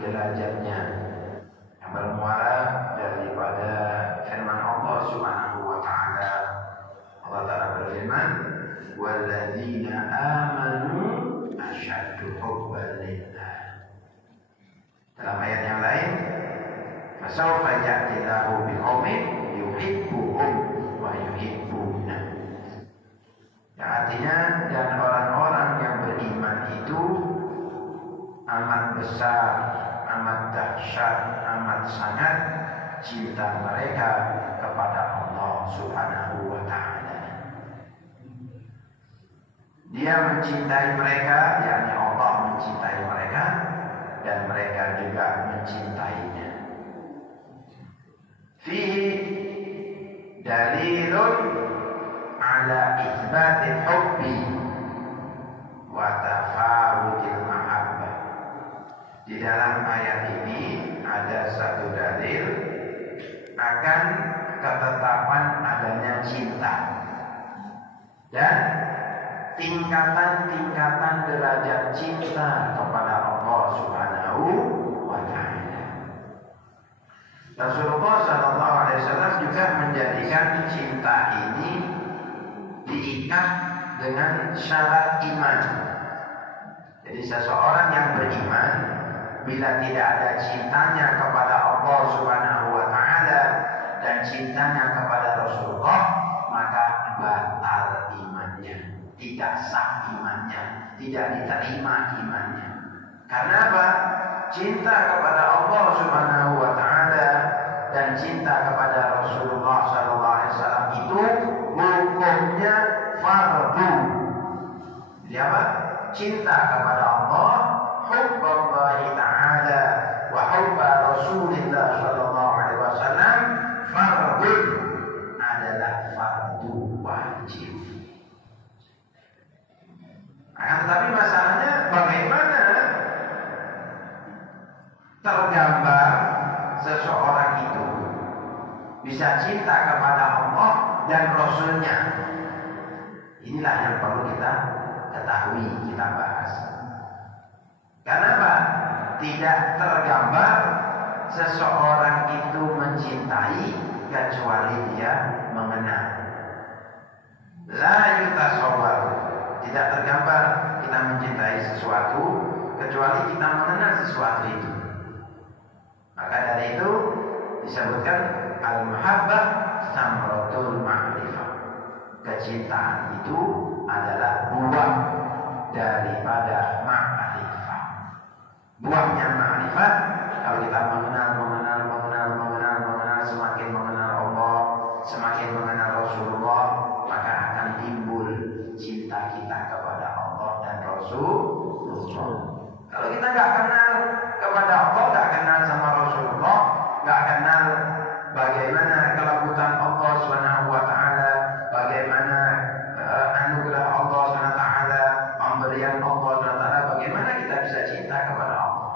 derajatnya yang bermuara daripada firman Allah Subhanahu wa taala. Allah Taala berfirman, "Walladzina amanu asyaddu hubban lillah." Dalam ayat yang lain, "Fasawfa ya'tillahu biqaumin yuhibbuhum wa yuhibbuna." Yang artinya, dan orang-orang yang beriman itu amat besar, amat dahsyat, amat sangat cinta mereka kepada Allah Subhanahu wa taala. Dia mencintai mereka, yakni Allah mencintai mereka, dan mereka juga mencintainya. Fihi dalilun ala itsbatil hubbi wa tafawutil mahabbah. Di dalam ayat ini ada satu dalil akan ketetapan adanya cinta dan tingkatan-tingkatan derajat cinta kepada Allah Subhanahu wa taala. Rasulullah SAW juga menjadikan cinta ini diikat dengan syarat iman. Jadi seseorang yang beriman, bila tidak ada cintanya kepada Allah Subhanahu wa taala dan cintanya kepada Rasulullah, maka batal imannya, tidak sah imannya, tidak diterima imannya. Karena apa? Cinta kepada Allah Subhanahu wa taala dan cinta kepada Rasulullah sallallahu alaihi wasallam itu hukumnya fardu. Jadi apa? Cinta kepada Allah, hubballahi ta'ala wa hubba Rasulillah sallallahu alaihi wasallam fardu, adalah fardu wajib. Tetapi masalahnya bagaimana tergambar seseorang itu bisa cinta kepada Allah dan Rasulnya. Inilah yang perlu kita ketahui, kita bahas. Kenapa tidak tergambar seseorang itu mencintai kecuali dia mengenal? La yutasawwar, tidak tergambar kita mencintai sesuatu kecuali kita mengenal sesuatu itu. Maka dari itu disebutkan al-mahabbah samratul ma'rifah. Kecintaan itu adalah buah daripada ma'rifah. Buahnya ma'rifat, kalau kita mengenal, semakin mengenal Allah, semakin mengenal Rasulullah, maka akan timbul cinta kita kepada Allah dan Rasulullah. Kalau kita nggak kenal kepada Allah, nggak kenal sama Rasulullah, nggak kenal bagaimana kelembutan Allah Subhanahu wa taala, bagaimana anugerah Allah Subhanahu wa taala, pemberian Allah Subhanahu wa taala, bagaimana kita bisa cinta kepada Allah.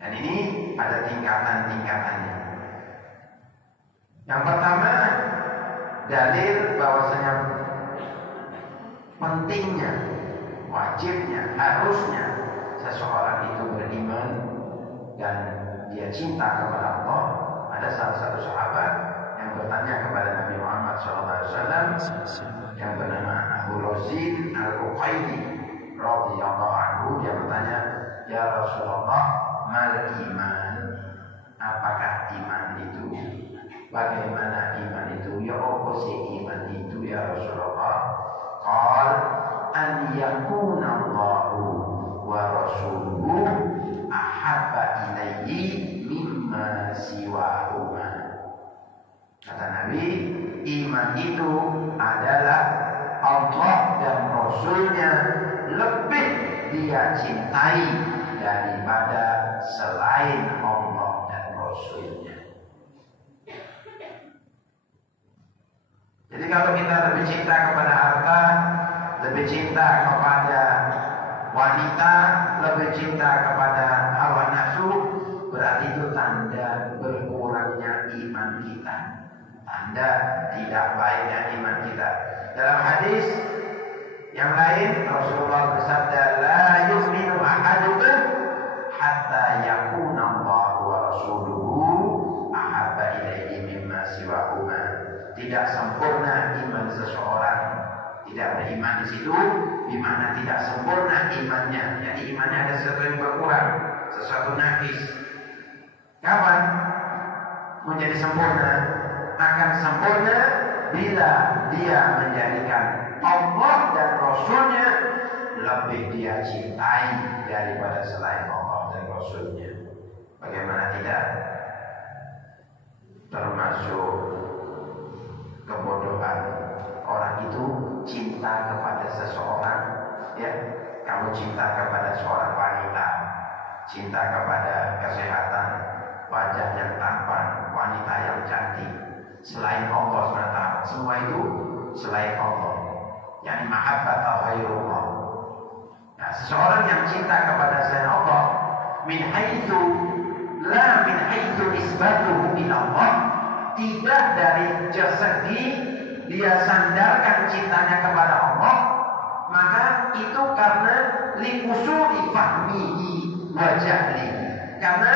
Dan ini ada tingkatan-tingkatannya. Yang pertama, dalil bahwasanya pentingnya, wajibnya, harusnya seseorang itu beriman dan dia cinta kepada Allah. Ada salah satu sahabat yang bertanya kepada Nabi Muhammad SAW yang bernama Abu Razin Al-Uqaidi radhiyallahu anhu. Dia bertanya, "Ya Rasulullah, mal iman?" Apakah iman itu? Bagaimana iman itu? Ya apa sih iman itu ya Rasulullah? Qal an yakuna Allahu wa rasuluhu ahabba ilaihi mimma siwahuma. Kata Nabi, iman itu adalah Allah dan Rasulnya lebih dia cintai daripada selain Allah dan Rasulnya. Jadi kalau kita lebih cinta kepada harta, lebih cinta kepada wanita, lebih cinta kepada hawa nafsu, berarti itu tanda berkurangnya iman kita, tanda tidak baiknya iman kita. Dalam hadis yang lain Rasulullah bersabda, "La yu'minu ahadukum hatta yakuna Allahu wa rasuluhu ahabba ilaihi mimma siwahuma. Tidak sempurna iman seseorang, tidak beriman di situ dimana tidak sempurna imannya. Jadi imannya ada sesuatu yang berkurang, sesuatu nakis. Kapan menjadi sempurna? Akan sempurna bila dia menjadikan Allah dan Rasulnya lebih dia cintai daripada selain Allah dan Rasulnya. Bagaimana tidak? Termasuk kebodohan orang itu cinta kepada seseorang, ya. Kamu cinta kepada seorang wanita, cinta kepada kesehatan, wajah yang tampan, wanita yang cantik, selain Allah SWT. Semua itu selain Allah, yakni mahabbatah ghairullah. Nah, seseorang yang cinta kepada selain Allah min haitsu la min haitsu isbatuhu ila Allah, tidak dari segi dia sandarkan cintanya kepada Allah, maka itu karena likusuri fahmihi wa jahlihi, karena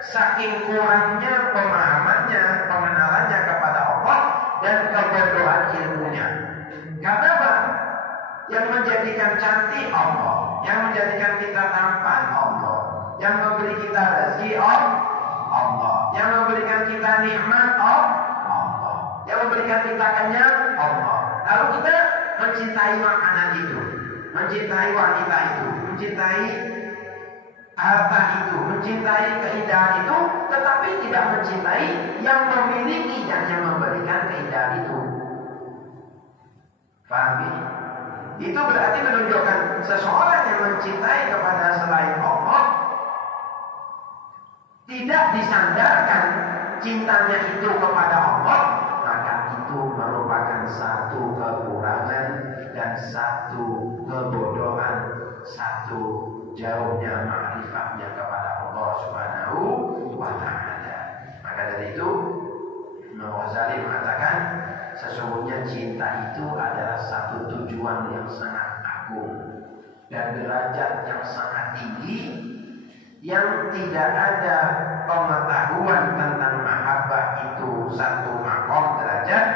saking kurangnya pemahamannya, pengenalannya kepada Allah dan kebodohan ilmunya. Karena apa? Yang menjadikan cantik Allah, yang menjadikan kita tampan Allah, yang memberi kita rezeki Allah, yang memberikan kita nikmat Allah, yang memberikan kita kenyang Allah. Lalu kita mencintai makanan itu, mencintai wanita itu, mencintai harta itu, mencintai keindahan itu, tetapi tidak mencintai yang memiliki dan yang memberikan keindahan itu. Paham? Itu berarti menunjukkan seseorang yang mencintai kepada selain Allah tidak disandarkan cintanya itu kepada Allah, maka itu merupakan satu kekurangan dan satu kebodohan, satu jauhnya ma'rifatnya kepada Allah Subhanahu wa ta'ala. Maka dari itu Imam Ghazali mengatakan sesungguhnya cinta itu adalah satu tujuan yang sangat agung dan derajat yang sangat tinggi, yang tidak ada pengetahuan tentang mahabbah itu satu maqam derajat,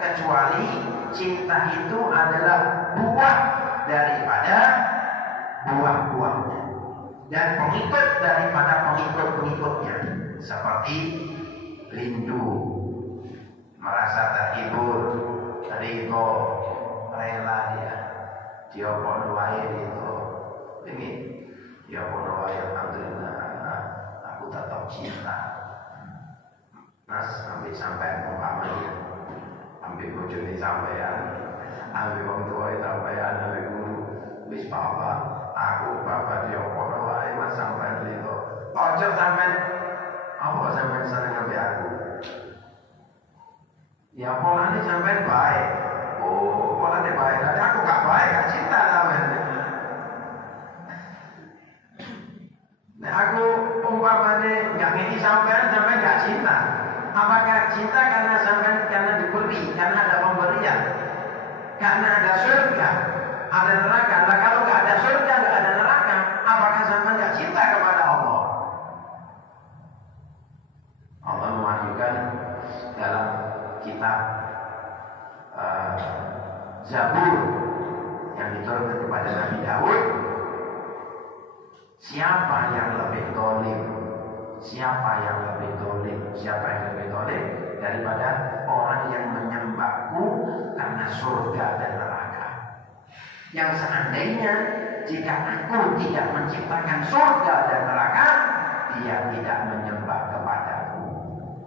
kecuali cinta itu adalah buah daripada buah-buahnya dan pengikut daripada pengikut-pengikutnya, seperti rindu, merasa terhibur, ridho, rela dia pono wae itu ini dia pono wae, alhamdulillah aku tetap cinta. Mas sampai umpamanya ambil bojone sampean, ambil wong tuwa sampean, ambil guru wis bapak, aku bapak dia pono wae mas sampean ridho. Ojo sampean apa sampean seneng ambil aku. Ya polanya sampai baik. Oh, polanya baik. Tapi aku gak baik, gak cinta sampai. Nah, aku umpamanya gak ngini sampai gak cinta. Apakah cinta karena diberi, karena ada pemberian, karena ada surga, ada neraka? Nah, kalau gak ada surga, gak ada neraka, apakah sampai gak cinta kepada Allah? Allah mewahyukan dalam kitab Zabur yang diturunkan kepada Nabi Daud, siapa yang lebih dolim, siapa yang lebih dolim daripada orang yang menyembahku karena surga dan neraka, yang seandainya jika aku tidak menciptakan surga dan neraka, dia tidak menyembah kepadaku.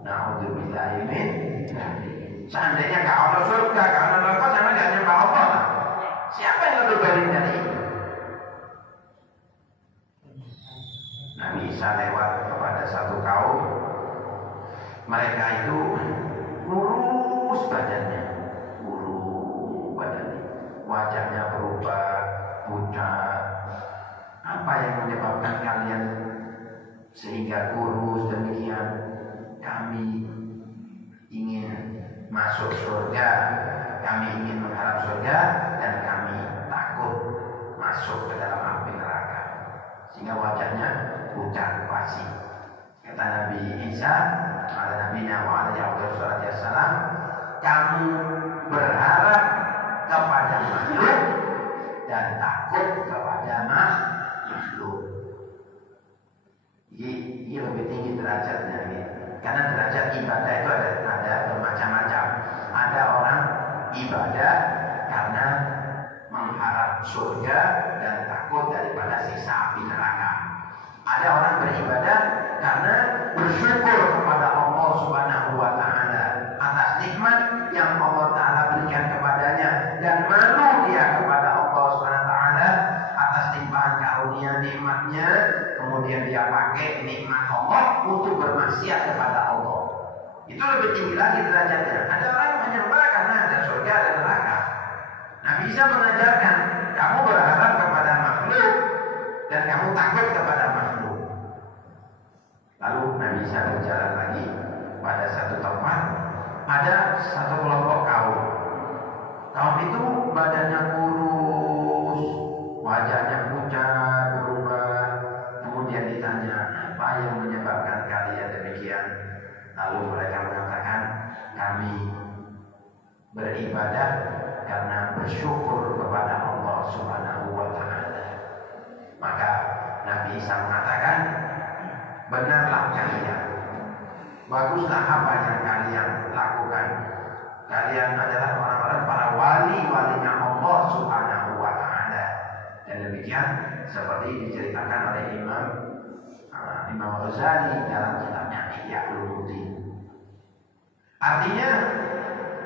Na'udzubillahi min dzalik. Seandainya gak ada surga, gak ada neraka, sama gak nyembah Allah. Siapa yang lebih baik dari itu? Nabi Isa lewat kepada satu kaum, mereka itu kurus badannya, wajahnya berubah pucat. Apa yang menyebabkan kalian sehingga kurus demikian? Kami ingin masuk surga, kami ingin mengharap surga, dan kami takut masuk ke dalam api neraka. sehingga wajahnya pucat pasi. Kata Nabi Isa, kata Nabi Muhammad SAW, kamu berharap kepada makhluk dan takut kepada makhluk. Ini lebih tinggi derajatnya, gitu. Karena derajat ibadah itu ada bermacam-macam. Ada orang ibadah karena mengharap surga dan takut daripada siksa api neraka. Ada orang beribadah karena bersyukur kepada Allah Subhanahu wa Ta'ala atas nikmat yang Allah Ta'ala berikan kepadanya, dan malu dia kepada Allah Subhanahu wa Ta'ala atas limpahan karunia nikmatnya, kemudian dia pakai nikmat Allah untuk bermaksiat kepada Allah. Itu lebih tinggi lagi derajatnya. Ada orang yang menyembah karena ada surga dan neraka. Nabi Isa mengajarkan, kamu berharap kepada makhluk dan kamu takut kepada makhluk. Lalu Nabi Isa berjalan lagi pada satu tempat. Ada satu kelompok kaum. Kaum itu badannya kurus, wajahnya pucat, berubah. Kemudian ditanya, apa yang menyebabkan kalian demikian? Lalu mereka mengatakan, kami beribadah karena bersyukur kepada Allah Subhanahu wa Ta'ala. Maka Nabi Isa mengatakan, benarlah kalian, baguslah apa yang kalian lakukan. Kalian adalah orang-orang para wali-walinya Allah Subhanahu wa Ta'ala. Dan demikian seperti diceritakan oleh Imam Ghazali dalam kitabnya Ihya Ulumuddin. Artinya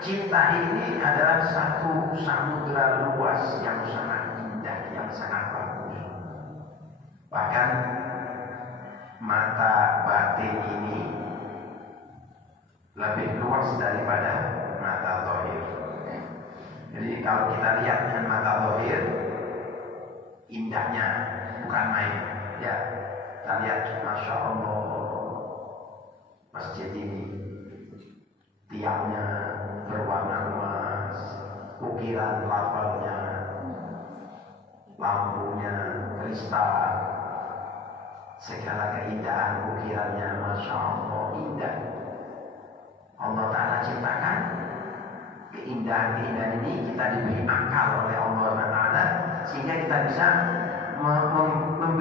cinta ini adalah satu samudera luas yang sangat indah, yang sangat bagus. Bahkan mata batin ini lebih luas daripada mata zahir. Jadi kalau kita lihat dengan mata zahir, indahnya bukan main. Ya, kita lihat, masya Allah, masjid ini tiangnya berwarna emas, ukiran lafalnya, lampunya kristal, segala keindahan ukirannya, masya Allah, indah. Allah Ta'ala ciptakan keindahan-keindahan ini, kita diberi akal oleh Allah Ta'ala sehingga kita bisa membuat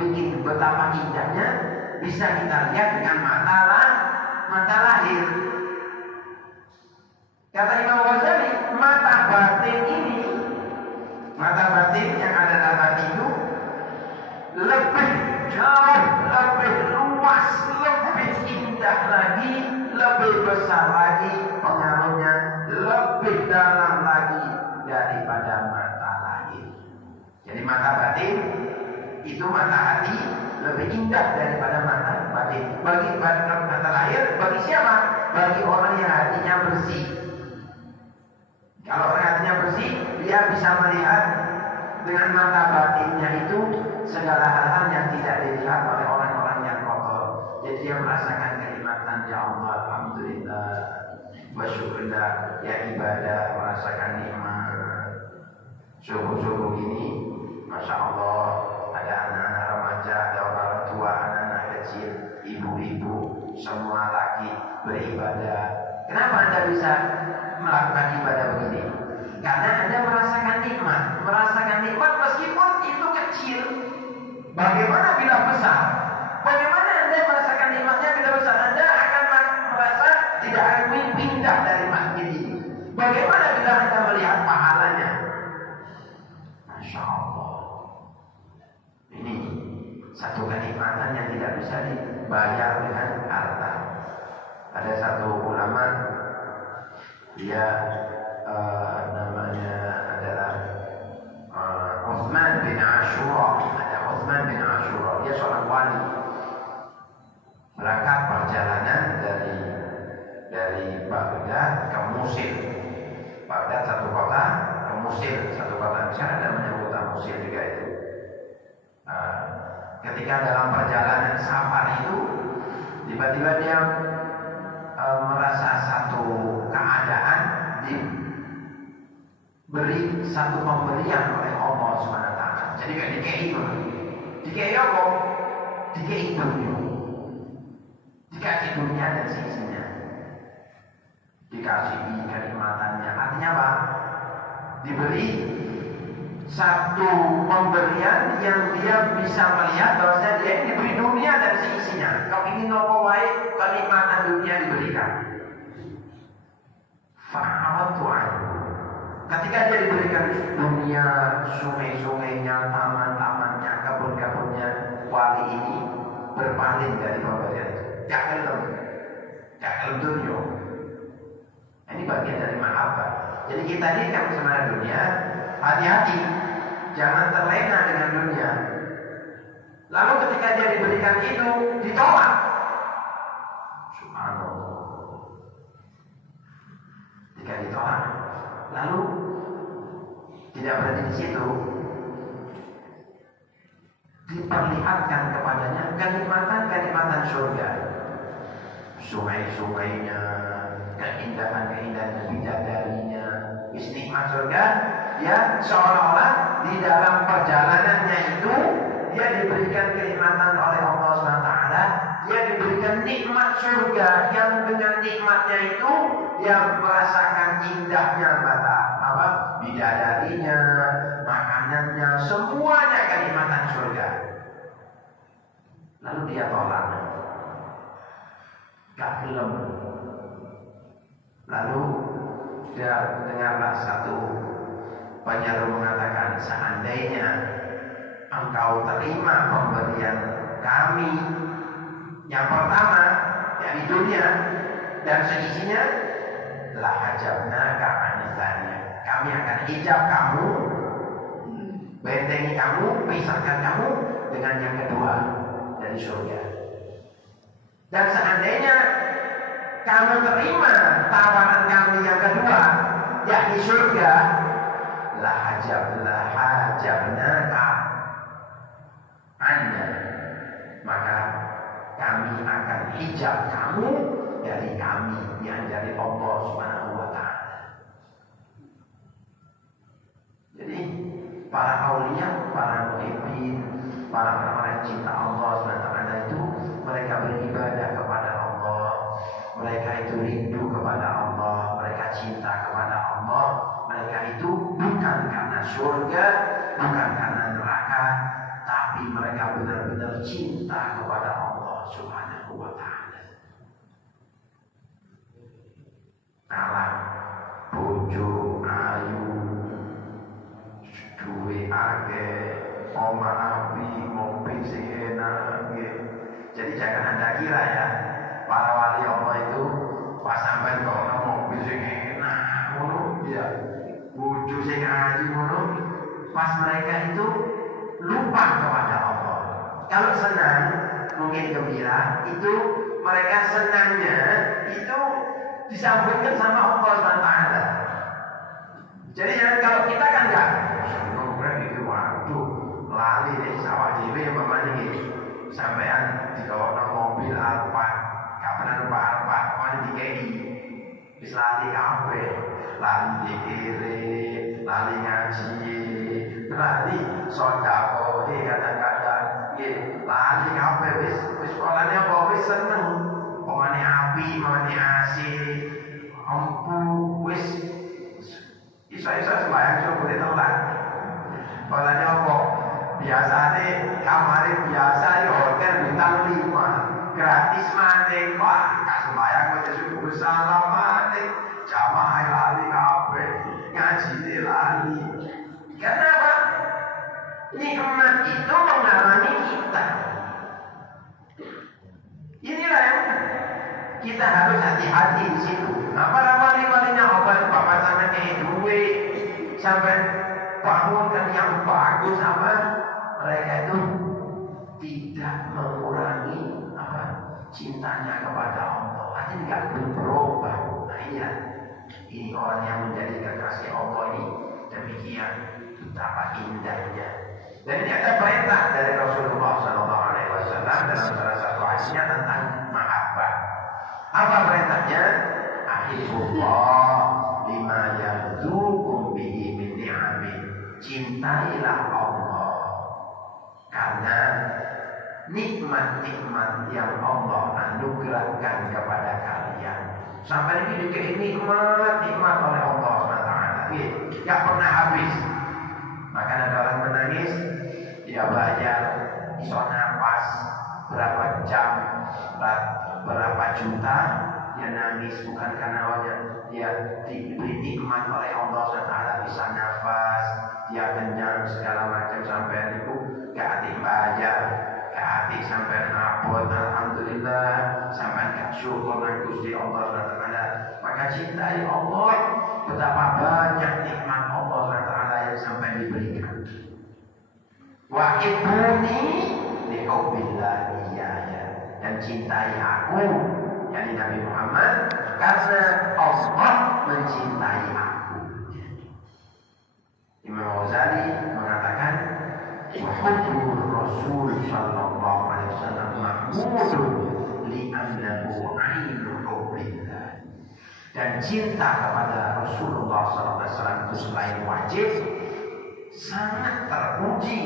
betapa indahnya bisa kita lihat dengan mata lahir. Kata Imam Ghazali, mata batin ini, mata batin yang ada dalam hati itu lebih jauh, lebih luas, lebih indah lagi, lebih besar lagi pengaruhnya, lebih dalam lagi daripada mata lahir. Jadi mata batin itu mata hati lebih indah daripada mata batin. Bagi mata lahir, bagi siapa? Bagi orang yang hatinya bersih. Kalau orang hatinya bersih, dia bisa melihat dengan mata batinnya itu segala hal-hal yang tidak dilihat oleh orang-orang yang kotor. Jadi dia merasakan kenikmatan, ya Allah, alhamdulillah, wa syukurillah, ya ibadah, merasakan nikmat. Subuh-subuh ini, masya Allah, ada anak-anak remaja, ada orang tua, anak-anak kecil, ibu-ibu, semua lagi beribadah. Kenapa Anda bisa melakukan ibadah begini? Karena Anda merasakan nikmat meskipun itu kecil. Bagaimana bila besar? Bagaimana Anda merasakan nikmatnya bila besar? Anda akan merasa tidak akan pindah dari masjid ini. Bagaimana bila Anda melihat pahalanya? Masya Allah. Ini satu kenikmatan yang tidak bisa dibayar dengan harta. Ada satu ulama, dia namanya adalah Uthman bin Ashura. Ada Uthman bin Ashura, dia seorang wali. Berangkat perjalanan dari Baghdad ke Mesir. Baghdad satu kota, ke Mesir satu kota. Misalnya ada namanya kota Mesir juga itu. Ketika dalam perjalanan safar itu, tiba-tiba dia merasa satu keadaan diberi satu pemberian oleh Allah SWT. Jadi kayak dikei apa? dikasih dunia, dikasih dunia dan seisinya, dikasih kenikmatannya. Artinya apa? Diberi satu pemberian yang dia bisa melihat bahwa dia ini diberi dunia dan seisinya. Kau ingin apa wae, kenikmatan dunia diberikan. Fa'awatu anhu. Ketika dia diberikan dunia, sungai-sungainya, taman-tamannya, kebun-kebunnya, wali ini berpaling dari pemberian itu. Gak dunia. Ini bagian dari mahabbah. Jadi kita ini kan sama dunia, hati-hati, jangan terlena dengan dunia. Lalu ketika dia diberikan itu, ditolak. Subhanallah. Jika ditolak, lalu tidak berhenti di situ, diperlihatkan kepadanya kenikmatan surga, sungai-sungainya, keindahan-keindahan bidadarinya, nikmat surga. Ya, seolah-olah di dalam perjalanannya itu dia diberikan kenikmatan oleh Allah SWT. Dia diberikan nikmat surga yang dengan nikmatnya itu dia merasakan indahnya bidadarinya, makanannya, semuanya kenikmatan surga. Lalu dia tolak, gak gelem. Lalu dia dengarlah satu penyair mengatakan, seandainya engkau terima pemberian kami yang pertama, yakni dunia dan seisinya, la hajabnaka anitanya, kami akan hijab kamu, bentengi kamu, pisahkan kamu dengan yang kedua dari surga. Dan seandainya kamu terima tawaran kami yang kedua, yakni surga, la hajabnaka anna, maka kami akan hijab kamu dari kami, yang dari Allah Subhanahu wa Ta'ala. Jadi para aulia, para muhibbin, para orang cinta Allah Subhanahu wa Ta'ala itu mereka beribadah kepada Allah, mereka itu rindu kepada Allah, mereka cinta kepada Allah, mereka itu bukan karena surga, bukan karena neraka, tapi mereka benar-benar cinta kepada Allah Subhanahu wa Ta'ala. Kalah bojo ayu, duwe akeh, omah api, mobil sing enak. Jadi jangan Anda kira ya, para wali Allah itu pas sampai kalau mobil sing enak, ngono ya, bojo sing ayu ngono, pas mereka itu lupa kepada Allah. Kalau senang, mungkin gembira, itu mereka senangnya itu disambutkan sama Allah SWT. Jadi kalau kita kan enggak, senang itu waduh, lali deh sawah dewe mamanya gini, sampean di bawah mobil Alphard, kapan numpak Alphard, mana dikei, bis lali kafe, lali dikere, lali ngaji, lali sodako, kadang-kadang, lali kafe, bis sekolahnya apa, bis seneng, pemane api, pemane AC, ampu, wis iso-iso sembahyang suruh boleh telat. Sekolahnya apa? Biasanya kamar biasa di hotel bintang 5, gratis mati, wah kak sembahyang kok subuh salam mati, jamaah lali kafe, ngaji lali. Karena apa? Nikmat itu mengalami kita. Inilah yang kita harus hati-hati di situ. Nah, para wali-walinya obat bapak sampai kayak duit, sampai bangunkan yang bagus apa, mereka itu tidak mengurangi cintanya kepada Allah. Artinya tidak berubah. Nah ini orang yang menjadi kekasih Allah ini demikian betapa indahnya. Dan ini ada perintah dari Rasulullah SAW dalam salah satu hadisnya tentang mahabbah. Apa perintahnya? Ahibbullah lima yarzuqum bihi min ni'amin. Cintailah Allah karena nikmat-nikmat yang Allah anugerahkan kepada kalian. Sampai ini dikasih nikmat oleh Allah SWT. Gak pernah habis. Maka ada orang menangis, dia bayar, iso nafas berapa jam, berapa juta, dia nangis bukan karena dia diberi nikmat oleh Allah SWT, bisa nafas, dia kenyang segala macam sampai itu gak hati bayar, gak hati sampai abot, alhamdulillah, sampai gak syukur nang Gusti Allah SWT. Maka cintai Allah, betapa banyak nikmat Allah SWT yang sampai diberikan. Wa ibuni liqaubillah iyaya, dan cintai aku, yakni Nabi Muhammad, karena Allah mencintai aku. Imam Ghazali mengatakan, hubbur Rasul sallallahu alaihi wasallam mahmudun li'annahu ainu hubbillah. Dan cinta kepada Rasulullah sallallahu alaihi wasallam itu selain wajib, sangat terpuji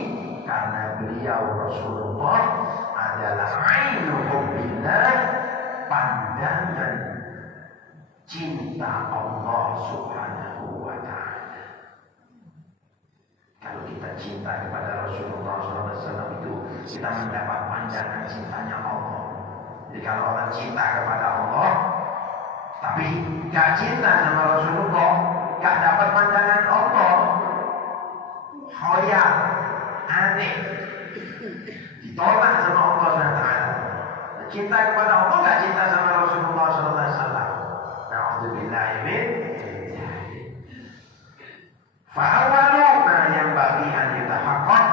karena beliau Rasulullah adalah ainu hubbillah, pandangan cinta Allah Subhanahu wa ta'ala. Kalau kita cinta kepada Rasulullah SAW itu, kita mendapat pandangan cintanya Allah. Jadi kalau orang cinta kepada Allah tapi gak cinta sama Rasulullah, gak dapat pandangan Allah, khoyal, aneh, ditolak sama Allah SWT. Cinta kepada Allah, gak cinta sama Rasulullah SAW. Na'udzubillahi min dzalik. Fa'awalu ma yanbaghi an yutahaqqaq.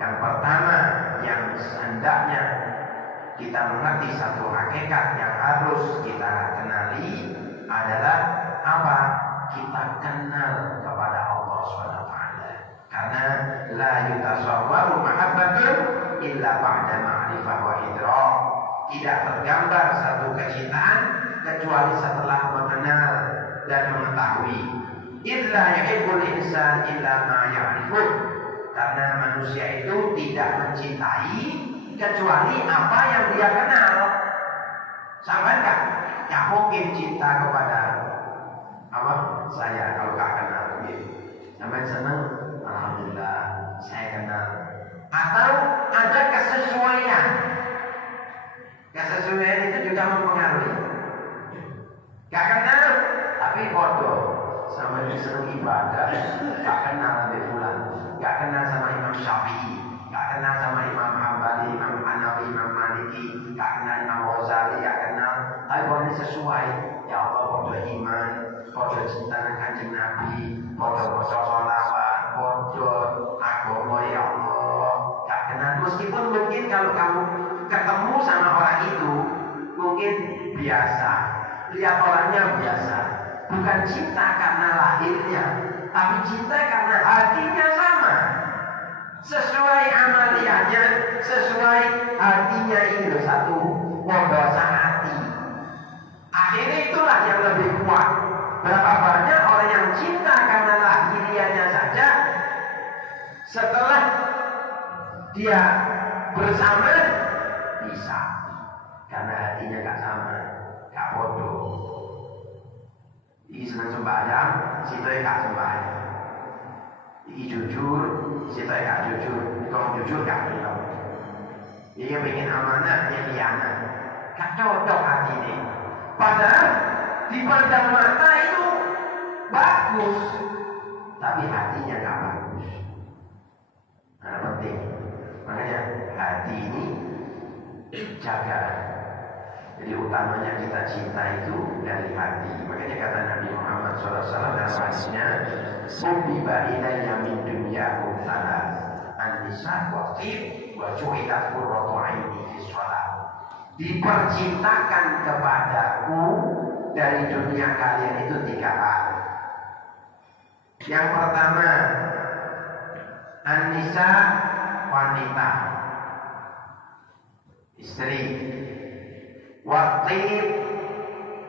Yang pertama yang hendaknya kita mengerti satu hakikat yang harus kita kenali adalah apa? Kita kenal kepada Allah SWT. Karena la yutasawwaru mahabbatun illa ba'da ma'rifah wa idrak. Tidak tergambar satu kecintaan kecuali setelah mengenal dan mengetahui. Illa yuhibbul insan illa ma ya'rifuh. Karena manusia itu tidak mencintai kecuali apa yang dia kenal. Sampai enggak? Gak mungkin cinta kepada apa? Saya kalau gak kenal gitu. Sampai senang, alhamdulillah saya kenal. Atau ada kesesuaian. Kesesuaian itu juga mempengaruhi. Gak kenal tapi bodoh. Sama dia senang ibadah, gak kenal Nabi Fulan, gak kenal sama Imam Syafi'i, gak kenal sama Imam Hambali, Imam Hanafi, Imam Maliki, gak kenal Imam Ghazali, gak kenal. Tapi kalau ini sesuai, ya Allah bodoh iman, bodoh cinta dengan Kanjeng Nabi, bodoh sholawat, bodoh agama ya Allah, gak kenal. Meskipun mungkin kalau kamu ketemu sama orang itu, mungkin biasa, lihat orangnya biasa. Bukan cinta karena lahirnya, tapi cinta karena hatinya sama. Sesuai amaliannya, sesuai hatinya itu satu pondasi hati. Akhirnya itulah yang lebih kuat. Berapa banyak orang yang cinta karena lahiriannya saja, setelah dia bersama bisa, karena hatinya gak sama, gak bodoh. Iki senang sembahyang, situ gak sembahyang. Iki jujur, situ gak jujur. Kalau jujur gak bilang. Iki pengen amanah, dia khianat. Gak cocok hati ini. Padahal dipandang mata itu bagus, tapi hatinya gak bagus. Nah, penting. Makanya hati ini jaga. Jadi utamanya kita cinta itu dari hati. Makanya kata Nabi Muhammad SAW dalam hadisnya, "Hubbiba ilayya min dunyakum salas, an-nisa wa tib wa ju'ilat qurratu 'aini fi shalah." Dipercintakan kepadaku dari dunia kalian itu 3 hal. Yang pertama, an-nisa, wanita, istri. Watib,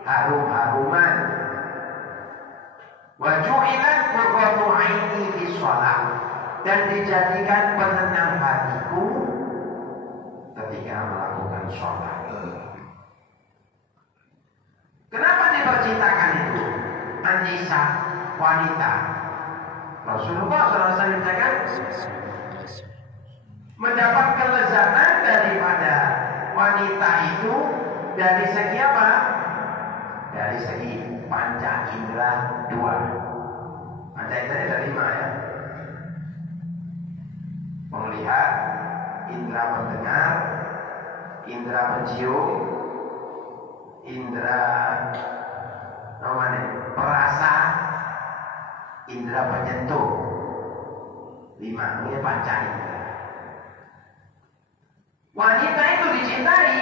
harum-haruman. Waju'ilat qurratu 'aini fi shalah, dan dijadikan penenang hatiku dengan sholat. Kenapa dipercintakan itu? An-nisa, wanita. Rasulullah SAW katakan mendapat kelezatan daripada wanita itu dari segi apa? Dari segi panca indera 2. Panca indera ada 5 ya. Melihat, indera mendengar, indera mencium, indera perasa, indera penyentuh. 5 ini panca indera. Wanita itu dicintai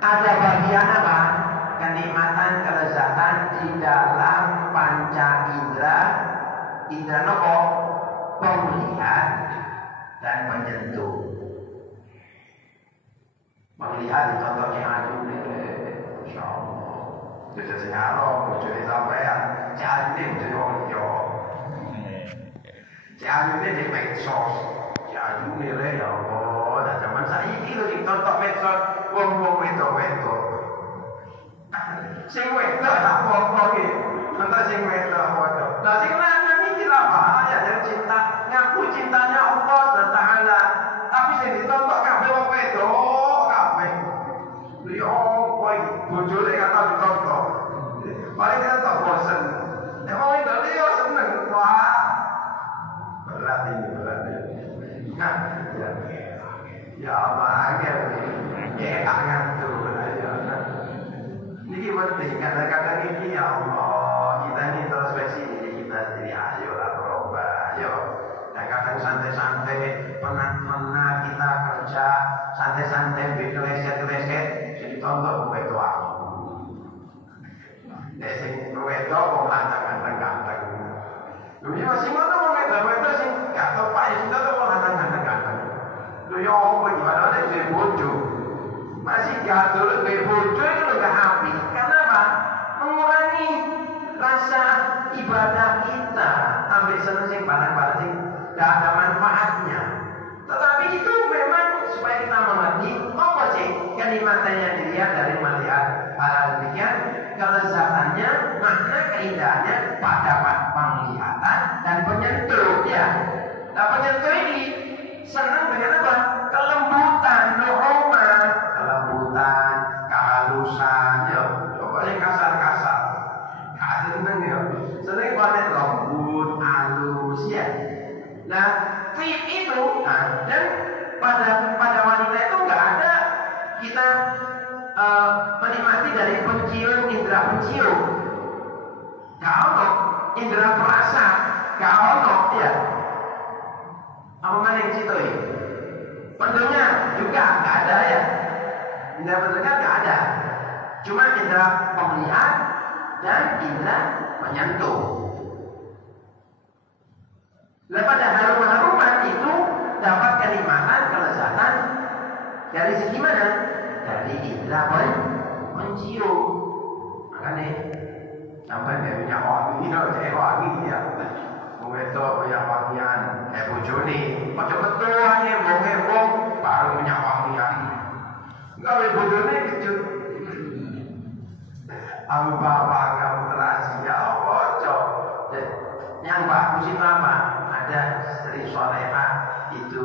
ada bagian apa? Kenikmatan, kelezatan di dalam panca indera. Indera nopo? Melihat dan menyentuh. Melihat ditontonnya aduh Masya Allah. Jadi seharap jadi sampean jadi jadi orang yo. Jadi di medsos. Jadi nilai ya Allah. Dan zaman saya ini loh ditonton medsos. Wong itu. Sing wedok tak apa-apa iki. Nonton sing wedok apa. Lah sing lanang iki lah bahaya dari cinta. Ngaku cintanya Allah Taala. Tapi sing ditonton kabeh wong wedok kabeh. Yo kowe bojone kata ditonton. Paling kan tak bosen. Ya mau itu yo seneng. Wah. Berat ini. Nah, ya Allah angel. Ya angel tuh. Ini penting, kata-kata ini ya Allah, kita ini introspeksi diri kita sendiri, ayolah berubah, ayo. Kadang santai-santai, penat-penat kita kerja, santai-santai, keleset-keleset, jadi tonton gue tua. Jadi gue tua, gue ganteng-ganteng. Dulu masih mana gue tua sih, gak tau pak, ya sudah gue ganteng-ganteng. Dulu ya Allah, gimana ada yang jadi bodoh. Masih gaduh lebih bodoh itu lebih api. Kenapa? Mengurangi rasa ibadah kita. Ambil seneng barang-barang sing gak ada manfaatnya. Tetapi itu memang supaya kita mengerti apa sih kenikmatannya dilihat dari melihat hal demikian, kelezatannya, makna keindahannya pada penglihatan dan penyentuh ya. Nah penyentuh ini senang dengan apa? Kelembutan, kelembutan, kehalusan, ya, pokoknya kasar-kasar. Gak seneng ya, seneng banget lembut, halus ya. Nah, tip itu, dan pada wanita itu nggak ada kita menikmati dari pencium, indera pencium. Gak ada, indera perasa, gak ada ya. Apa mana yang situ ya? Pendengar juga nggak ada ya. Indera pendengar nggak ada. Cuma indera pemelihat dan indera menyentuh. Nah pada harum-haruman itu dapat kenikmatan, kelezatan dari segi mana? Dari indera mencium. Makanya sampai dia punya wangi, wangi ya. Itu punya wangian, bojone, macam betulannya, bong-bong, baru punya wangian. Enggak bojone kecil. Aku bawa kamu rahasia, bocor. Yang bagus itu apa? Ada istri Solehah, itu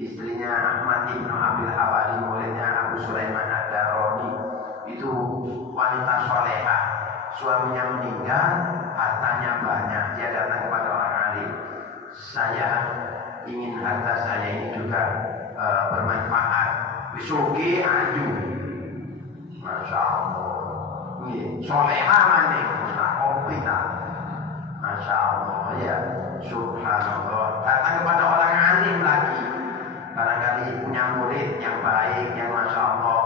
istrinya Ahmad ibn Abil Hawari, muridnya Abu Sulaiman Ad-Darani. Itu wanita Solehah. Suaminya meninggal, hartanya banyak. Dia datang kepada orang alim. Saya ingin harta saya ini juga bermanfaat. Wisuki aju. Masya Allah. Ini solehah mani. Masya Allah ya. Subhanallah. Datang kepada orang alim lagi. Barangkali punya murid yang baik, yang Masya Allah.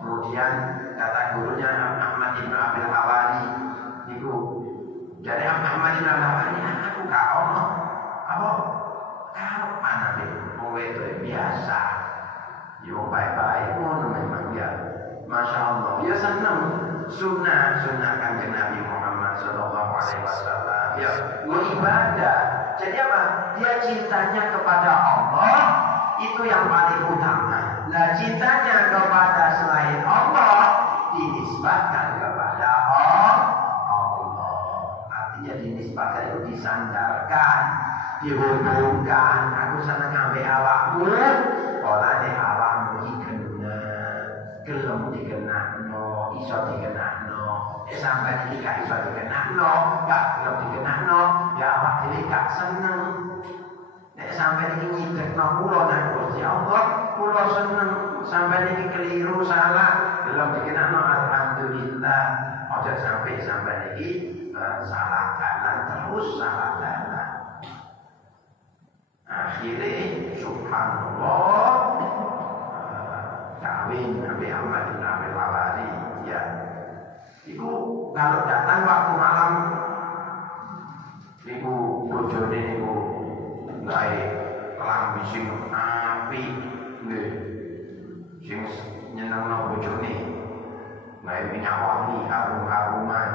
Kemudian kata gurunya Ahmad ibn Abil Hawari itu dari Ahmad ibn Abil Hawari, aku gak ono apa mana nih itu biasa yo baik-baik ngono memang ya. Masya Allah ya, senang sunnah kanjeng Nabi Muhammad Sallallahu Alaihi Wasallam ya, beribadah. Jadi apa? Dia cintanya kepada Allah itu yang paling utama. Nah, cintanya kepada selain Allah dinisbatkan kepada Allah. Artinya dinisbatkan itu disandarkan, dihubungkan. Aku seneng ambek awakmu, olane awakmu iki kena gelem dikenakno, iso dikenakno. Sampai iki gak iso dikenakno, gak gelem dikenakno, ya awak dhewe gak seneng. Nek sampai iki nyidekno kula nang Gusti Allah, kula seneng. Sampai iki keliru salah, gelem dikenakno alhamdulillah. Aja sampai iki salah jalan terus salah jalan. Akhirnya subhanallah kawin Nabi Ahmad bin Abi Lawari ya. Iku kalau datang waktu malam iku bojone niku gawe kelambi sing apik nggih. Sing nyenengno bojone. Gawe minyak wangi harum-haruman.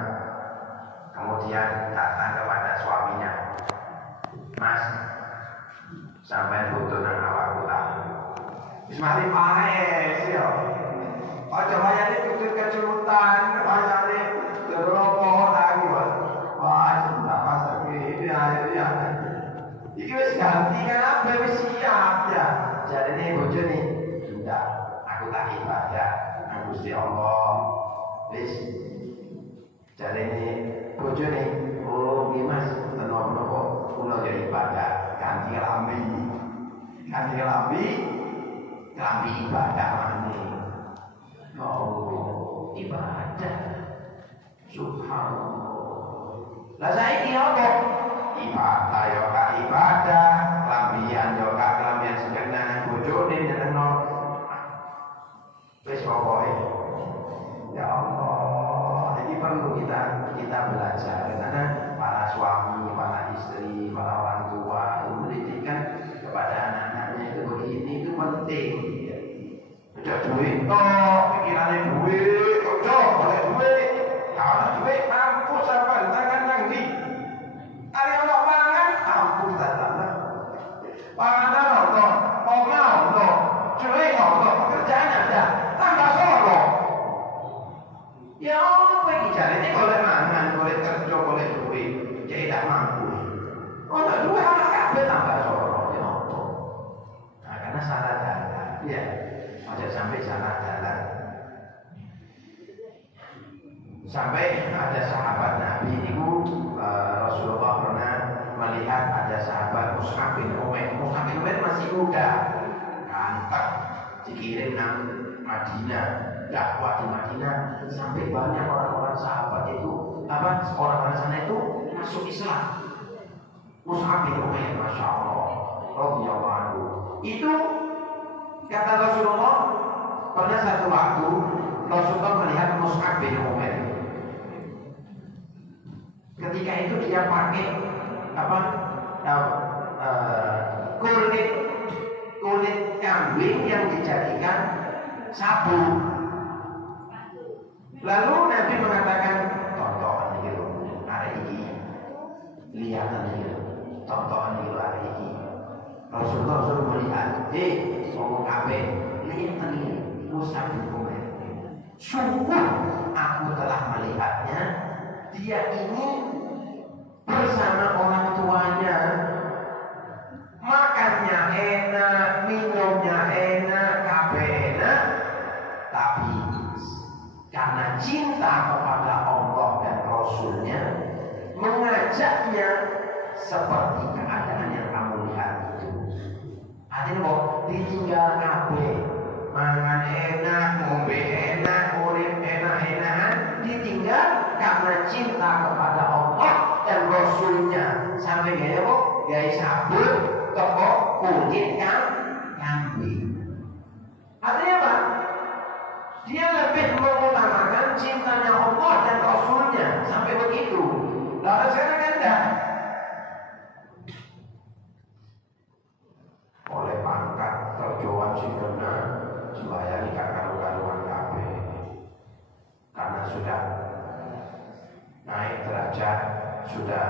Kemudian datang kepada suaminya, Mas, sampai foto nang awakku ta. Wis mari paes ya. Aja wayane keculutan, wayane deropo lagi wae. Wah, sudah masak ini ya. Iki wis ganti kabeh wis siap ya. Jarine bojone, sudah aku tak ibadah nang Gusti Allah. Wis jarine bojone, oh nggih Mas, tenan menapa kula ya ibadah ganti kelambi ibadah maneh. Oh, ibadah. Subhanallah. Lah saiki apa? Ibadah ya kak ibadah, kelambian ya kak kelambian sebenarnya bojone nyenengno. Wis pokoke. Ya Allah, jadi perlu kita belajar karena para suami, para istri, para orang tua mendidikan kepada anak-anaknya itu begini itu penting. Tidak duit toh, pikirannya duit, kocok boleh duit. Kalau duit mampus apa? Tangan nanggi. Hari Allah pangan, mampus datang. Pangan Allah, omah Allah, duit Allah, pekerjaan ada, tambah solo. Ya apa ini caranya boleh mangan, boleh kerja, boleh duit, jadi tak mampu. Oh, tak duit anak kabeh tambah soro, ya apa? Nah, karena salah jalan, ya, aja sampai salah jalan. Sampai ada sahabat Nabi itu Rasulullah pernah melihat ada sahabat Mus'ab bin Umair. Mus'ab bin Umair masih muda, ganteng, dikirim nang Madinah. Dakwah di Madinah sampai banyak orang-orang sahabat itu orang-orang sana itu masuk Islam. Mus'ab bin Umair, masya Allah, radhiyallahu anhu. Itu kata Rasulullah pada satu waktu Rasulullah melihat Mus'ab bin Umair. Ketika itu dia pakai kulit kambing yang dijadikan sabun. Lalu Nabi mengatakan, tonton ini hari ini, lihat ini, tonton ini hari ini. Rasulullah suruh melihat, ngomong kabeh, lihat ini, Mus'ab bin Umair. Sungguh aku telah melihatnya, dia ini bersama orang tuanya, makannya enak, minumnya enak, kabeh enak, tapi karena cinta kepada Allah dan Rasulnya mengajaknya seperti keadaan yang kamu lihat itu. Artinya bahwa ditinggal kabeh, mangan enak, ngombe enak, urip enak-enakan, ditinggal karena cinta kepada Allah dan Rasulnya. Sampai gaya kok gaya sabun toko kulit kambing. Artinya apa? Dia lebih mengutamakan cintanya Allah dan Rasulnya sampai begitu. Lalu sekarang kan enggak. Oleh pangkat terjauhan sidona dibayani karuan kabeh. Karena sudah naik derajat, sudah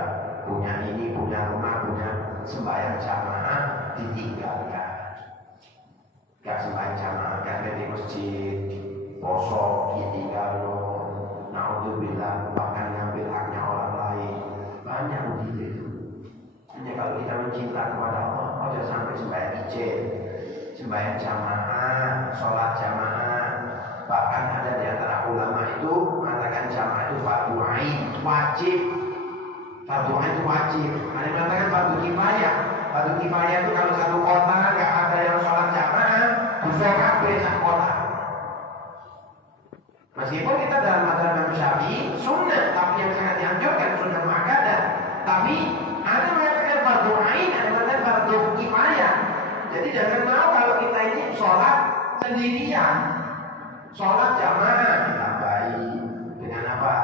punya ini, punya rumah, punya sembahyang jamaah, ditinggalkan. gak sembahyang jamaah, gak di masjid, poso, ditinggal, naudzubillah, bahkan ngambil haknya orang lain, banyak begitu itu. Hanya kalau kita mencinta kepada Allah, jangan sampai sembahyang ijin, sembahyang jamaah, sholat jamaah. Bahkan ada di antara ulama itu mengatakan jamaah itu fardu ain, wajib. Fardu ain itu wajib. Ada yang mengatakan fardu kifayah. Fardu kifayah itu kalau satu kota nggak ada yang sholat jamaah, bisa kabeh satu kota. Meskipun kita dalam mazhab Imam Syafi'i sunnah, tapi yang sangat dianjurkan sunnah muakkadah. Tapi ada yang mengatakan fardu ain, ada yang mengatakan fardu kifayah. Jadi jangan mau kalau kita ini sholat sendirian, sholat jamaah ditambahi dengan apa?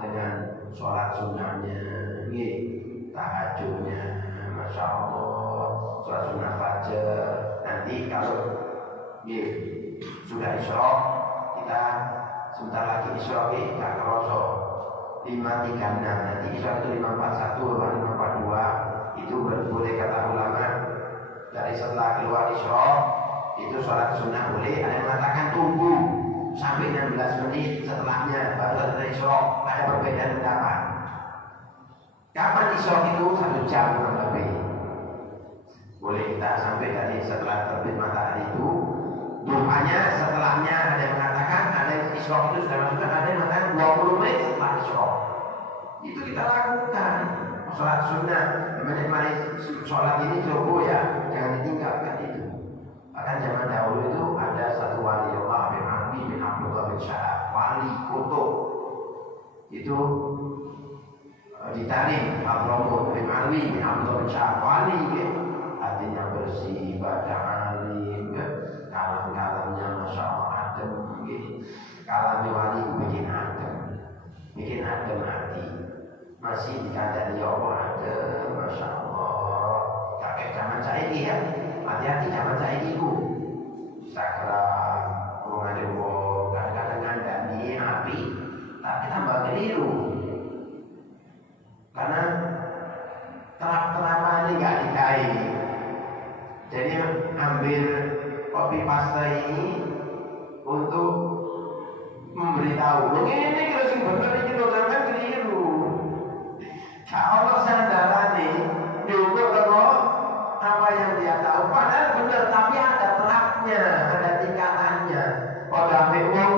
Dengan sholat sunnahnya, tahajudnya, masya Allah, sholat sunnah fajar. Nanti kalau sudah isyraq, kita sebentar lagi isyraq kita kerosok 536, nanti isyraq itu 541 atau 542. Itu boleh kata ulama dari setelah keluar isyraq itu sholat sunnah boleh. Ada yang mengatakan tunggu sampai 16 menit setelahnya baru ada isyraq. Ada perbedaan pendapat. Kapan isyraq itu 1 jam kurang lebih. Boleh kita sampai dari setelah terbit matahari itu. Duhanya setelahnya ada yang mengatakan, ada yang isyraq itu sudah masukkan, ada yang mengatakan 20 menit setelah isyraq. Itu kita lakukan. Sholat sunnah, menikmati sholat ini coba ya, jangan ditinggalkan itu. Bahkan zaman dahulu itu ada satu wali Allah bin Ali bin Abdullah bin Syahab, wali kutub itu ditarik Abdullah bin Ali bin Abdullah bin Syahab, wali hatinya bersih, ibadah alim, kalam-kalamnya masya Allah adem, kalamnya wali bikin adem hati. Masih dikandani ya Allah ada, masya Allah. Kakek zaman saiki ya, hati-hati zaman saiki ku. Instagram, ngomong kadang-kadang ngandani api, tapi tambah keliru. Karena terap-terapan ini nggak dikai. Jadi ambil copy paste ini untuk memberitahu. Ini kalau sing bener ini lo sampai keliru. Kalau sandaran diukur kalau apa yang dia tahu padahal benar, tapi ada terapnya, ada tingkatannya. Pada memang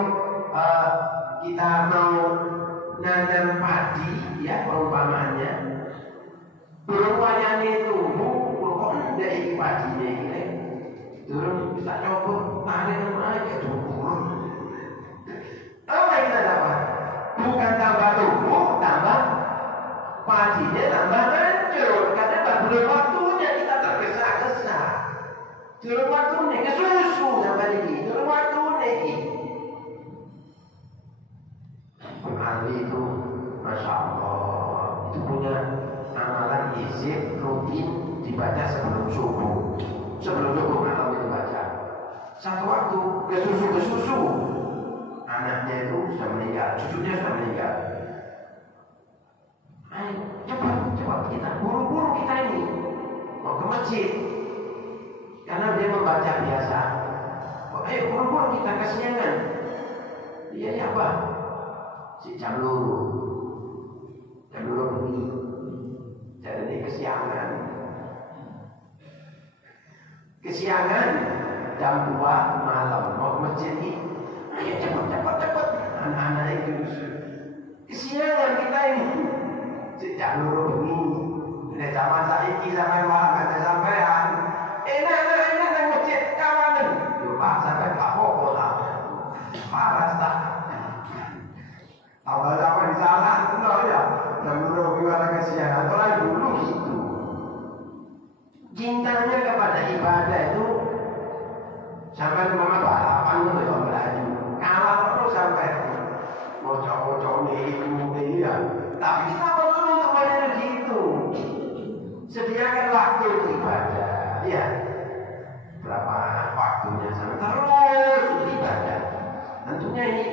kita mau nanam padi, ya perumpamaannya, belum wayane tumbuh, kok ndak iki padine iki, turun bisa copot, tarik aja turun. Apa yang kita dapat? Bukan tambah tumbuh, tambah padinya tambah hancur. Karena belum waktunya kita tergesa-gesa. Belum waktunya ke susu sampai ini. Belum waktunya ini. Ali itu, masya Allah, itu punya amalan hizib rutin dibaca sebelum subuh. Sebelum subuh malam itu baca. Satu waktu ke susu. Anaknya itu sudah meninggal, cucunya sudah meninggal. Ayo, cepat kita, buru-buru kita ini mau ke masjid. Karena dia membaca biasa. Ayo, buru-buru kita kesiangan. Iya ya apa? Si jam luru ini. Jadi kesiangan. Kesiangan jam 2 malam mau ke masjid ini. Ayo cepat. Anak-anak itu kesiangan kita ini. Sejak luru ini zaman saiki sampai malam ada sampean. Enak nang masjid kawanan. Lupa sampai apa-apa lah. Paras tak. Apa di sana tahu ya. Dan luru gimana kesiangan. Kalau dulu gitu. Cintanya kepada ibadah itu sampai kemana balapan itu ya melaju. Kalah terus sampai bocah-bocah ini ya. Tapi kita perlu untuk banyak gitu. Sediakan waktu untuk ibadah. Ya. Berapa waktunya sampai terus ibadah. Tentunya ini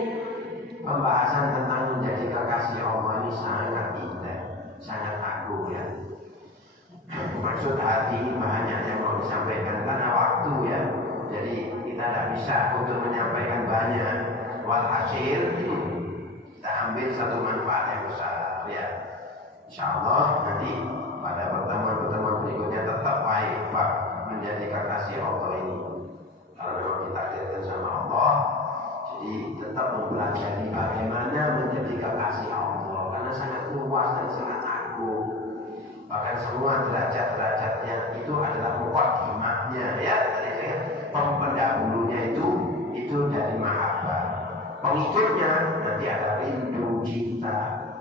pembahasan tentang menjadi kekasih Allah ini sangat indah, sangat agung ya. Maksud hati banyak yang mau disampaikan karena waktu ya. Jadi kita menyampaikan banyak. Walhasil kita ambil satu manfaat yang besar ya. Insyaallah nanti pada pertemuan-pertemuan berikutnya tetap baik Pak menjadi kekasih Allah ini. Kalau memang ditakdirkan sama Allah, jadi tetap mempelajari bagaimana menjadi kekasih Allah karena sangat luas dan sangat agung. Bahkan semua derajat-derajatnya itu adalah muqaddimahnya ya. Pendahulunya itu dari mahabbah. Pengikutnya nanti ada rindu, cinta.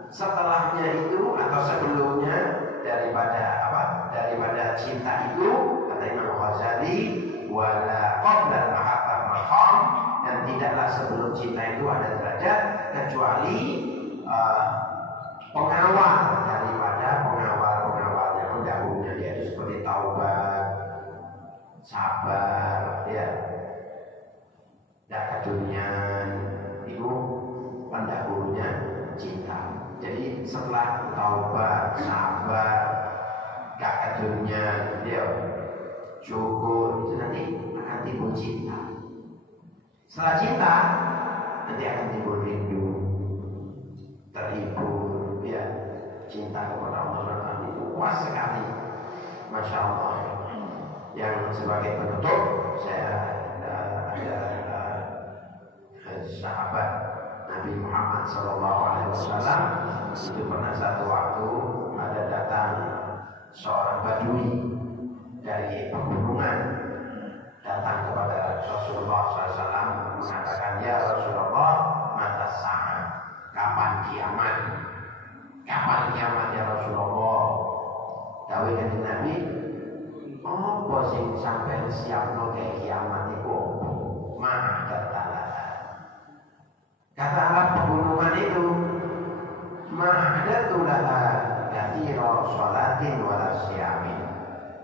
Setelahnya itu atau sebelumnya daripada cinta itu kata Imam Ghazali wala qabla mahabbah maqam, dan tidaklah sebelum cinta itu ada derajat kecuali pengawal daripada pengawalnya pendahulunya, yaitu seperti taubat, sabar ya, kedunian itu pendahulunya cinta. Jadi setelah taubat, sabar, kedunian dia syukur, itu nanti akan timbul cinta. Setelah cinta nanti akan timbul rindu, terhibur ya. Cinta kepada Allah itu kuat sekali, Masya Allah. Yang sebagai penutup saya ada sahabat Nabi Muhammad SAW itu pernah satu waktu ada datang seorang badui dari pegunungan datang kepada Rasulullah SAW mengatakan, ya Rasulullah, mata sa'ah, kapan kiamat? Kapan kiamat ya Rasulullah? Dawuh kanjeng Nabi, apa sing sampai siapno kayak kiamat itu? Kata Arab pegunungan itu, ma'adatu laha kathira sholatin wala syamin.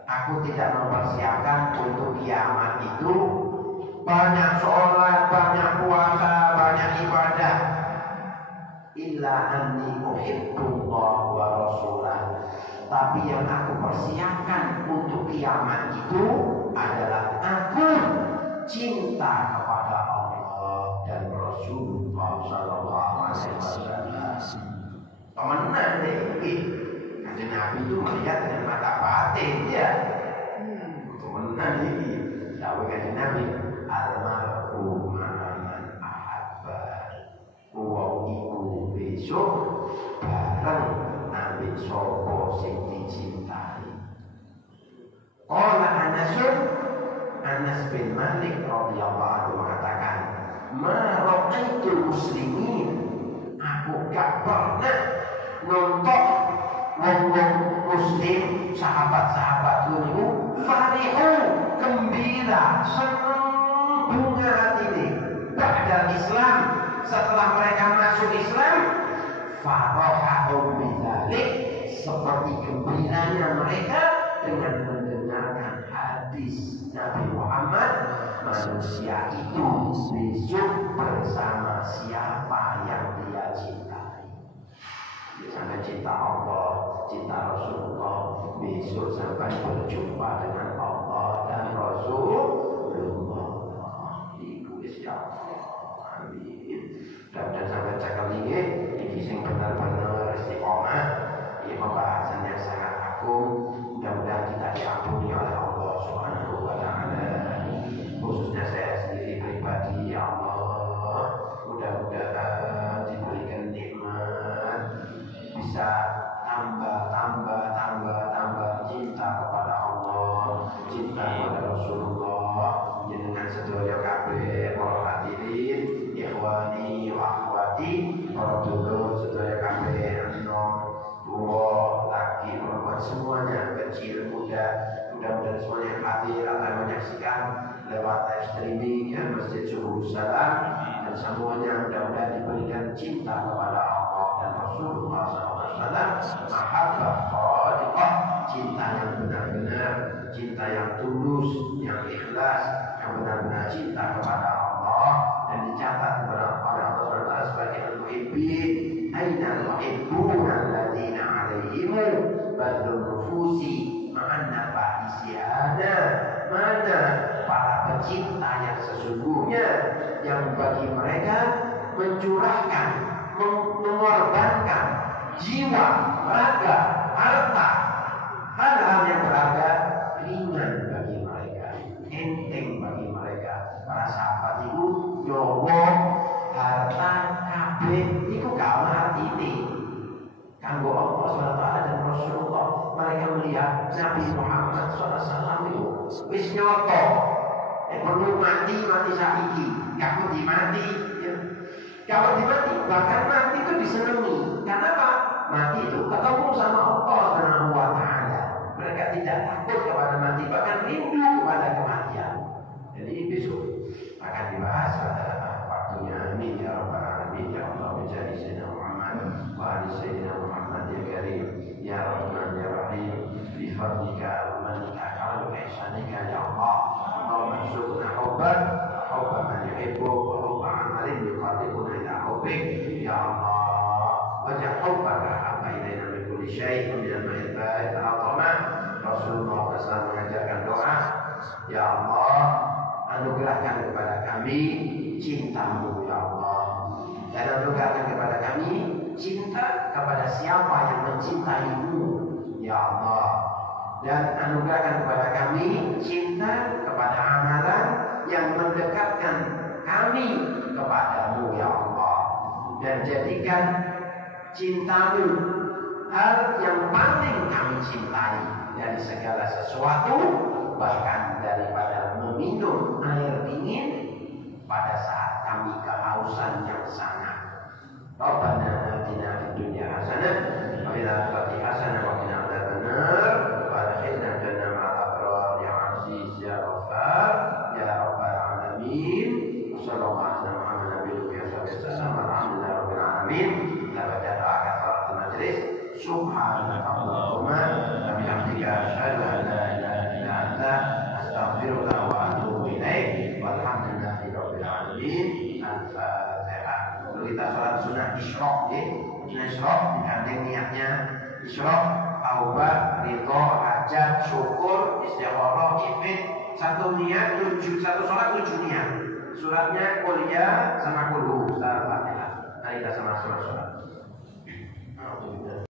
Aku tidak mempersiapkan untuk kiamat itu banyak sholat, banyak puasa, banyak ibadah. Illa anni uhibbullah wa rasulah. Tapi yang aku persiapkan untuk kiamat itu adalah aku cinta kepada Allah dan Rasulullah Sallallahu Alaihi Wasallam. Temenan deh, kanjeng Nabi itu melihat dengan mata batin ya. Temenan ini, dawuh kanjeng Nabi, almarhum man ahabba. Wong iku besok bareng ambil sopo sing dicintai. Qala Anas bin Malik radhiyallahu anhu mengatakan, ma ra'aitul muslimin, aku gak pernah nonton wong-wong muslim, sahabat-sahabat dulu farihu, gembira, senang, bunga hati ini ba'dal Islam, setelah mereka masuk Islam, farahahum bidzalik, seperti gembiranya mereka dengan mendengarkan hadis Nabi Muhammad, manusia itu besok bersama siapa yang dia cintai. Sampai cinta Allah, cinta Rasulullah, besok sampai berjumpa dengan Allah dan Rasulullah. Ibu Allah, amin. Dan sampai cakap ini sing benar-benar istiqomah, ini pembahasan yang sangat agung. Mudah-mudahan kita diampuni oleh Allah Subhanahu wa Ta'ala. Khususnya saya sendiri pribadi, ya Allah, mudah-mudahan diberikan nikmat, bisa tambah cinta kepada Allah, cinta kepada Rasulullah, dengan sedaya kabeh para hadirin, ikhwani wa akhwati, para dulur sedaya kabeh, enom, tua, laki, perempuan, semuanya, kecil, muda, mudah-mudahan semuanya yang hadir akan menyaksikan lewat live streaming ya, Masjid Subuh Salam, dan semuanya mudah-mudahan diberikan cinta kepada Allah dan Rasulullah SAW, mahabbah shadiqah, cinta yang benar-benar, cinta yang tulus, yang ikhlas, yang benar-benar cinta kepada Allah, dan dicatat kepada Allah SWT sebagai al-muhibbin. Aina al-muhibbun alladzina alaihimu badlun nufusi ma'an nafaisi ada, mana para pecinta yang sesungguhnya, yang bagi mereka mencurahkan, mengorbankan jiwa, raga, harta, hal-hal yang berharga ringan bagi mereka, enteng bagi mereka. Para sahabat itu nyowo harta kabeh iku gak ana artine. Kanggo Allah SWT dan Rasulullah, mereka melihat Nabi Muhammad SAW itu wis nyoto, perlu mati saiki, gak mati ya. Kalau dimati, bahkan mati itu disenangi. Kenapa? Mati itu ketemu sama Allah Subhanahu wa Ta'ala. Mereka tidak takut kepada mati, bahkan rindu kepada kematian. Jadi besok akan dibahas pada waktunya. Amin ya rabbal alamin. Ya Allah menjadi Sayyidina Muhammad wa ali Sayyidina Muhammad ya karim ya Rahman ya Rahim bi fadlika wa manika wa ihsanika ya Allah. Allahumma arzuqna hubban man yuhibbu wa hubba amalin yuqarribuna ila hubbik ya Allah. Wajah hubbaka habba ilaina min kulli syai' min al-ma'ibad al-'azama. Rasulullah SAW mengajarkan doa, ya Allah, anugerahkan kepada kami cintamu ya Allah, dan anugerahkan kepada kami cinta kepada siapa yang mencintaimu ya Allah, dan anugerahkan kepada kami cinta kepada amalan yang mendekatkan kami kepadamu ya Allah, dan jadikan cintamu hal yang paling kami cintai dari segala sesuatu, bahkan daripada meminum air dingin pada saat kami kehausan yang sangat. Rabbana atina fid dunya hasanah wa fil akhirati hasanah wa qina adzabannar wa adkhilna jannata ma'al abrar ya aziz ya ghaffar ya rabbal alamin. Sallallahu alaihi wa sallam nabiyyu ya sallallahu alaihi alamin. Kita baca doa kafaratul majlis. Subhanaka Allahumma wa bihamdika asyhadu an la ilaha illa anta astaghfiruka wa atubu ilaik. Walhamdulillahi rabbil alamin. Al-Fatihah. Lalu kita salat sunah isyraq ya. Sunah isyraq dikandeng niatnya isyraq, taubah, ridha, hajat, syukur, istikharah, ifid. Satu niat tujuh, satu salat 7 niat. Suratnya kuliah sama kulhu. Al-Fatihah. Mari kita sama-sama sholat.